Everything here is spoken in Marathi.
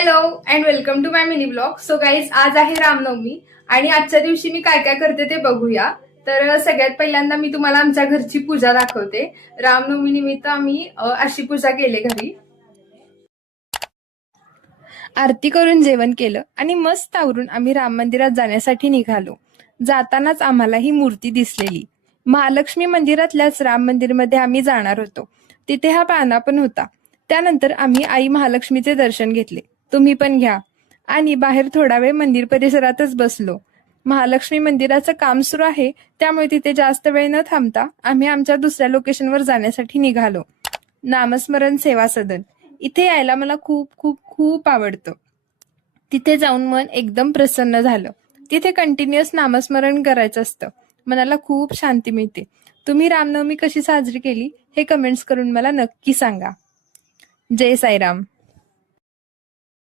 Hello and welcome to my mini blog. So guys, आज आहे रामनवमी आणि आजच्या दिवशी मी काय काय करते ते बघूया. तर सगळ्यात पहिल्यांदा मी तुम्हाला आमच्या घरची पूजा दाखवते. रामनवमी निमित्त आम्ही अशी पूजा केली घरी. आरती करून जेवण केलं आणि मस्त आवरून आम्ही राम मंदिरात जाण्यासाठी निघालो. जातानाच आम्हाला ही मूर्ती दिसलेली. महालक्ष्मी मंदिरातल्याच राम मंदिरमध्ये आम्ही जाणार होतो. तिथे हा पाळणा पण होता. त्यानंतर आम्ही आई महालक्ष्मीचे दर्शन घेतले. तुम्ही पण घ्या. आणि बाहेर थोडा वेळ मंदिर परिसरातच बसलो. महालक्ष्मी मंदिराचं काम सुरू आहे, त्यामुळे तिथे जास्त वेळ न थांबता आम्ही आमच्या दुसऱ्या लोकेशनवर जाण्यासाठी निघालो. नामस्मरण सेवा सदन. इथे यायला मला खूप खूप खूप आवडतं. तिथे जाऊन मन एकदम प्रसन्न झालं. तिथे कंटिन्युअस नामस्मरण करायचं असतं. मनाला खूप शांती मिळते. तुम्ही रामनवमी कशी साजरी केली हे कमेंट्स करून मला नक्की सांगा. जय साईराम.